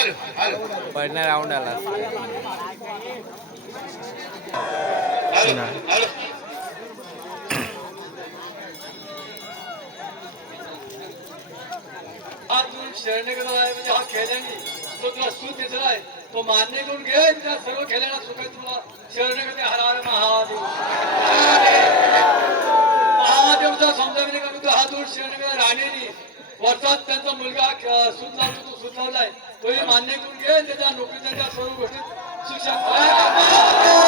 पहिल्या राऊंड आला. म्हणजे हा खेळण्याने तो तो मान्य करून घे त्या सर्व खेळण्याला सुखात तुला शरणाकडे हरार महादेव. महादेवचा समजाविले का मी तो हा दोन शरणाकडे राणेनी. वरचा त्यांचा मुलगा सूत तो सूत मान्य करून घे त्याच्या नोकरीच्या सर्व गोष्टीत शिक्षण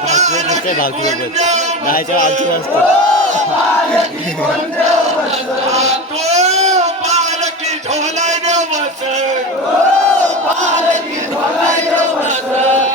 भाकरी भाकरी दहाच्या असतो पालकी झोलाय बस पालकी झोलाय बस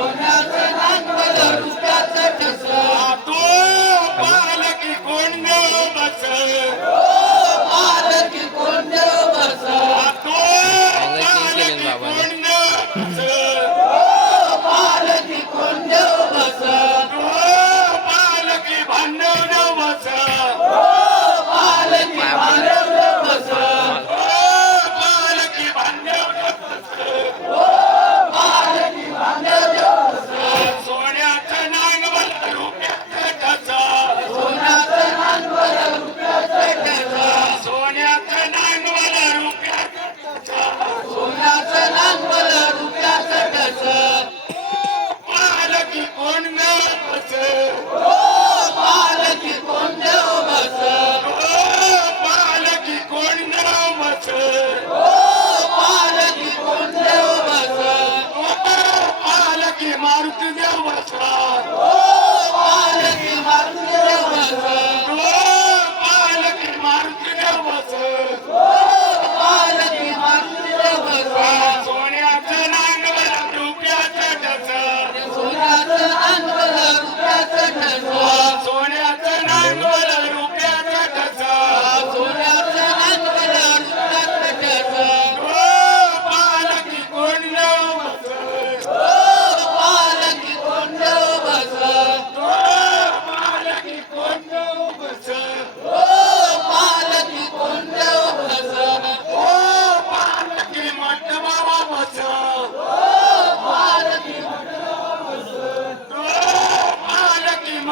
Ona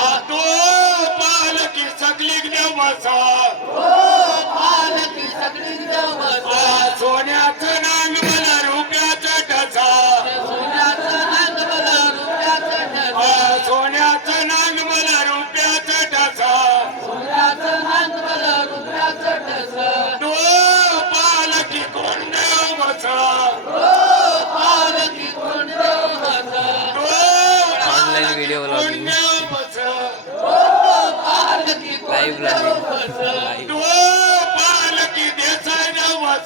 पातो पालकी सगळी ज्ञ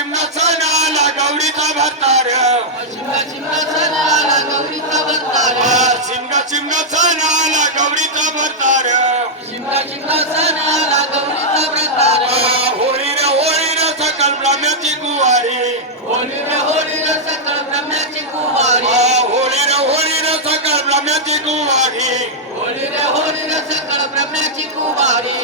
चिमणाचा नाला गौरीचा भरतार शिमगा शिमगाचा नाला गौरीचा भरतार शिमगा शिमगाचा नाला गौरीचा भरतार शिमगा शिमगाचा नाला गौरीचा भरतार होळी रे होळी रे सकल ब्रह्म्याची कुवारी. होळी रे होळी रे सकल ब्रह्म्याची कुवारी. होळी रे होळी रे सकल ब्रह्म्याची कुवारी. होळी रे होळी रे सकल ब्रह्म्याची कुवारी